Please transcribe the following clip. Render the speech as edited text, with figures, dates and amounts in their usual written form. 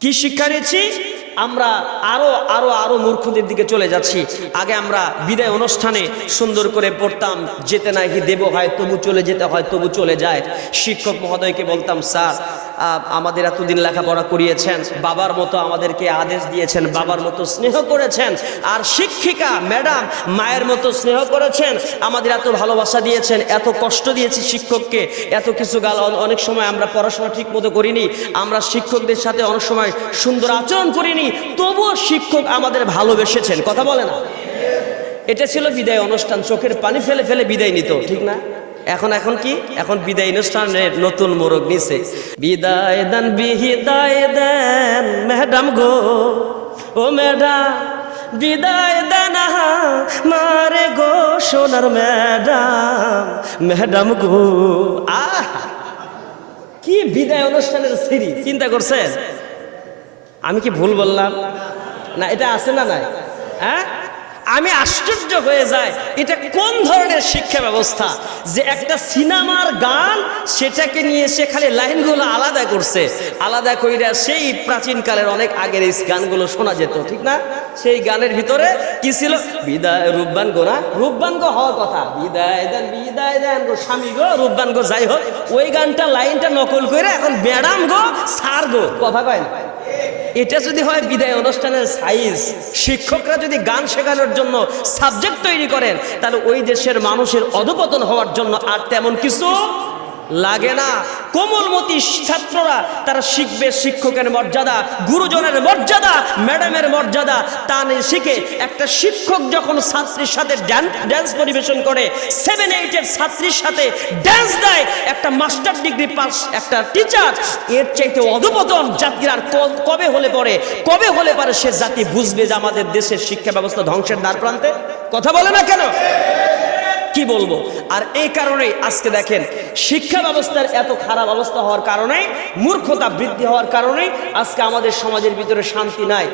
কি শিক্ষা নিচ্ছি আমরা? আরো আরো আরো মূর্খদের দিকে চলে যাচ্ছি। আগে আমরা বিদায় অনুষ্ঠানে সুন্দর করে পড়তাম, যেতে নাকি দেব হয় তবু চলে যেতে হয় তবু চলে যায়। শিক্ষক মহোদয়কে বলতাম, স্যার আমাদের এতদিন লেখাপড়া করিয়েছেন, বাবার মতো আমাদেরকে আদেশ দিয়েছেন, বাবার মতো স্নেহ করেছেন। আর শিক্ষিকা ম্যাডাম মায়ের মতো স্নেহ করেছেন, আমাদের এত ভালোবাসা দিয়েছেন, এত কষ্ট দিয়েছি শিক্ষককে, এত কিছু গাল। অনেক সময় আমরা পড়াশোনা ঠিক মতো করিনি, আমরা শিক্ষকদের সাথে অনেক সময় সুন্দর আচরণ করিনি, তবুও শিক্ষক আমাদের ভালোবেসেছেন। কথা বলে না? এটা ছিল বিদায় অনুষ্ঠান, চোখের পানি ফেলে ফেলে বিদায় নিত, ঠিক না? এখন কি? এখন বিদায় অনুষ্ঠানের নতুন মোড়ক নিছে। বিদায় দেন বিদায় দেন ম্যাডাম গো, ও ম্যাডাম বিদায় দেন মারে গো সোনার ম্যাডাম, ম্যাডাম গো। আহ কি বিদায় অনুষ্ঠানের সিঁড়ি, চিন্তা করছেন? আমি কি ভুল বললাম না? এটা আছে না নাই? হ্যাঁ, আমি আশ্চর্য হয়ে যাই, এটা কোন ধরনের শিক্ষা ব্যবস্থা যে একটা সিনেমার গান সেটাকে নিয়ে সে খালি লাইনগুলো আলাদা করছে, আলাদা কইরা সেই প্রাচীনকালের অনেক আগের এই গানগুলো শোনা যেত, ঠিক না? সেই গানের ভিতরে কি ছিল? বিদায় রূপবান গো, না রূপবান গো হওয়ার কথা, বিদায় দেন গো স্বামী গো, রূপবান গো যাই হোক, ওই গানটা লাইনটা নকল করে এখন ম্যাডাম গো স্যার গো, কথা কয় না? এটা যদি হয় বিদায় অনুষ্ঠানের সাইজ, শিক্ষকরা যদি গান শেখানোর জন্য সাবজেক্ট তৈরি করেন, তাহলে ওই দেশের মানুষের অধঃপতন হওয়ার জন্য আর তেমন কিছু লাগে না। কোমলমতি ছাত্ররা তারা শিখবে শিক্ষকের মর্যাদা, গুরুজনের মর্যাদা, ম্যাডামের মর্যাদা, তা নিয়ে শিখে। একটা শিক্ষক যখন ছাত্রীর সাথে ড্যান্স পরিবেশন করে, 7-8 ছাত্রীর সাথে ড্যান্স দেয়, একটা মাস্টার ডিগ্রি পাস একটা টিচার, এর চাইতে অধঃপতন জাতির আর কবে হলে পারে সে জাতি বুঝবে যে আমাদের দেশের শিক্ষা ব্যবস্থা ধ্বংসের দ্বার প্রান্তে? কথা বলে না কেন? কি বলবো? আর এই কারণেই আজকে দেখেন শিক্ষা ব্যবস্থার এত খারাপ অবস্থা হওয়ার কারণে, মূর্খতা বৃদ্ধি হওয়ার কারণে আজকে আমাদের সমাজের ভিতরে শান্তি নাই।